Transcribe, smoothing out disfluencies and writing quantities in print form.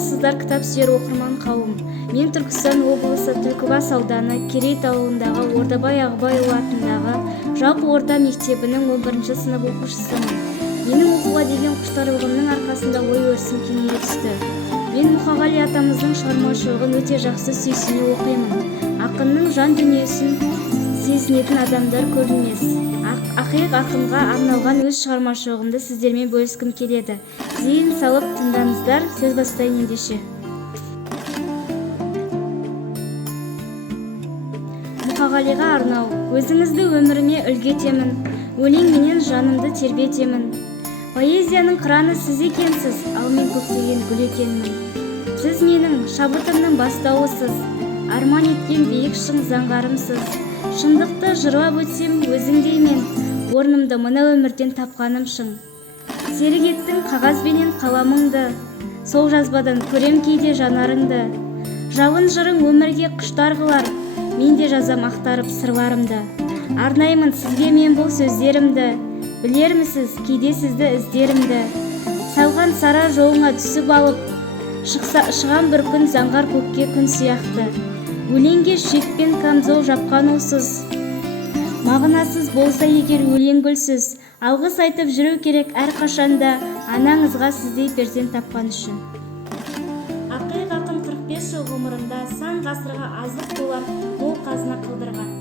Амансыздар кітап сүйер оқырман қауым. Мен Түркістан облысы Түлкібас ауданы Керейт ауылындағы Ордабай Ағыбайұлы атындағы жалпы орта мектебінің 11-ші сынып оқушысымын. Менің оқуға деген құштарлығымның арқасында ой-өрісім кеңейе түсті. Мен Мұқағали атамыздың шығармашылығын өте жақсы сүйсіне оқимын. Ақынның жан дүниесін сезінетін адамдар көп емес. Ақиық ақынға арналған өз шығармашылығымды сіздермен бөліскім келеді. Зейін салып тыңдаңыздар, сөз бастайын ендеше. Мұқағалиға арнау. Өзіңізді өміріме үлгі етемін, өлеңменен жанымды тербетемін. Поэзияның қыраны сіз екенсіз, ал мен көктеген гүл екенмін. Сіз менің шабытымның бастауысыз, арман еткен биік шың заңғарымсыз. Шындықты жырлап өтсем өзіңдеймен, орнымды мына өмірден тапқаным шың. Серік еттің қағазбенен қаламыңды, сол жазбадан көрем кейде жанарыңды. Жалын жырың өмірге құштар қылар, мен де жазам ақтарып сырларымды. Арнаймын сізге мен бұл сөздерімді, білермісіз кейде сізді іздерімді. Салған сара жолыңа түсіп алып, шығам бір күн заңғар көкке күн сияқты. Өлеңге шекпен камзол жапқан олсыз, мағынасыз болса егер өлең гүлсіз. Алғыс айтып жүру керек әр қашанда, анаңызға сіздей перзент тапқан үшін. Ақиық ақын 45 жыл ғұмырында сан ғасырға азық болар мол қазына қалдырған.